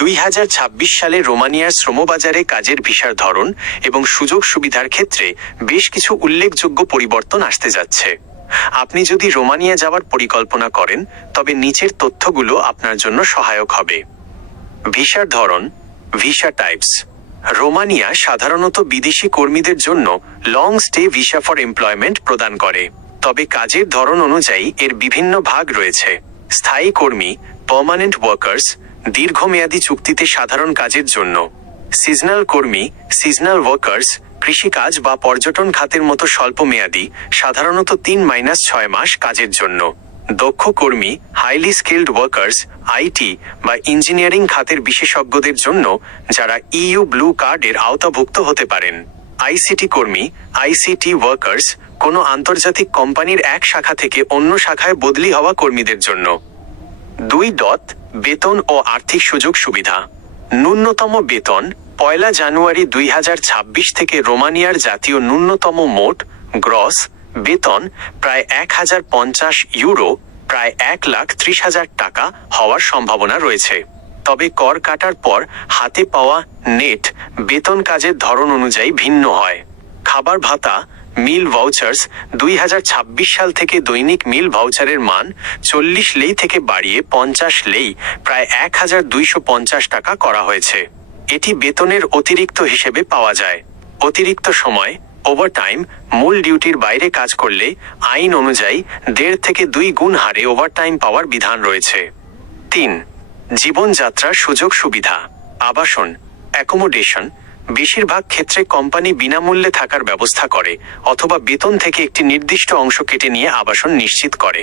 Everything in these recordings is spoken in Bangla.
2026 সালে রোমানিয়ার শ্রমবাজারে কাজের ভিসার ধরন এবং সুযোগ সুবিধার ক্ষেত্রে বেশ কিছু উল্লেখযোগ্য পরিবর্তন আসতে যাচ্ছে। আপনি যদি রোমানিয়া যাওয়ার পরিকল্পনা করেন তবে নিচের তথ্যগুলো আপনার জন্য সহায়ক হবে। ভিসার ধরন, ভিসা টাইপস। রোমানিয়া সাধারণত বিদেশি কর্মীদের জন্য long stay visa for employment প্রদান করে, তবে কাজের ধরন অনুযায়ী এর বিভিন্ন ভাগ রয়েছে। স্থায়ী কর্মী, পার্মানেন্ট ওয়ার্কার্স, দীর্ঘমেয়াদী চুক্তিতে সাধারণ কাজের জন্য। সিজনাল কর্মী, সিজনাল ওয়ার্কার্স, কৃষিকাজ বা পর্যটন খাতের মতো স্বল্পমেয়াদী, সাধারণত 3-6 মাস কাজের জন্য। দক্ষ কর্মী, হাইলি স্কিল্ড ওয়ার্কার্স, আইটি বা ইঞ্জিনিয়ারিং খাতের বিশেষজ্ঞদের জন্য, যারা ইইউ ব্লু কার্ডের আওতাভুক্ত হতে পারেন। আইসিটি কর্মী, আইসিটি ওয়ার্কার্স, কোনো আন্তর্জাতিক কোম্পানির এক শাখা থেকে অন্য শাখায় বদলি হওয়া কর্মীদের জন্য। 2. বেতন ও আর্থিক সুযোগ সুবিধা। ন্যূনতম বেতন 1 জানুয়ারি 2026 থেকে রোমানিয়ার জাতীয় ন্যূনতম মোট গ্রস বেতন প্রায় 1050 ইউরো, প্রায় 1,30,000 টাকা হওয়ার সম্ভাবনা রয়েছে। তবে কর কাটার পর হাতে পাওয়া নেট বেতন কাজের ধরন অনুযায়ী ভিন্ন হয়। খাবার ভাতা, মিল ভাউচার্স 2026 সাল থেকে দৈনিক মিল ভাউচারের মান 40 লেই থেকে বাড়িয়ে 50 লেই, প্রায় 1250 টাকা করা হয়েছে। এটি বেতনের অতিরিক্ত হিসেবে পাওয়া যায়। অতিরিক্ত সময়, ওভারটাইম, মূল ডিউটির বাইরে কাজ করলে আইন অনুযায়ী 1.5 থেকে 2 গুণ হারে ওভারটাইম পাওয়ার বিধান রয়েছে। 3. জীবনযাত্রার সুযোগ সুবিধা। আবাসন, অ্যাকোমোডেশন। বেশিরভাগ ক্ষেত্রে কোম্পানি বিনামূল্যে থাকার ব্যবস্থা করে অথবা বেতন থেকে একটি নির্দিষ্ট অংশ কেটে নিয়ে আবাসন নিশ্চিত করে।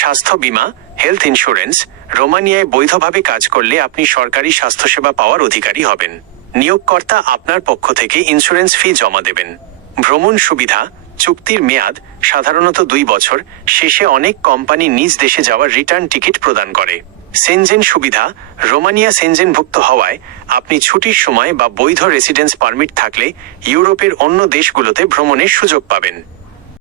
স্বাস্থ্য বীমা, হেলথ ইন্স্যুরেন্স। রোমানিয়ায় বৈধভাবে কাজ করলে আপনি সরকারি স্বাস্থ্যসেবা পাওয়ার অধিকারী হবেন। নিয়োগকর্তা আপনার পক্ষ থেকে ইন্স্যুরেন্স ফি জমা দেবেন। ভ্রমণ সুবিধা, চুক্তির মেয়াদ সাধারণত 2 বছর। শেষে অনেক কোম্পানি নিজ দেশে যাওয়ার রিটার্ন টিকিট প্রদান করে। সেনজেন সুবিধা, রোমানিয়া সেনজেনভুক্ত হওয়ায় আপনি ছুটির সময় বা বৈধ রেসিডেন্স পারমিট থাকলে ইউরোপের অন্য দেশগুলোতে ভ্রমণের সুযোগ পাবেন।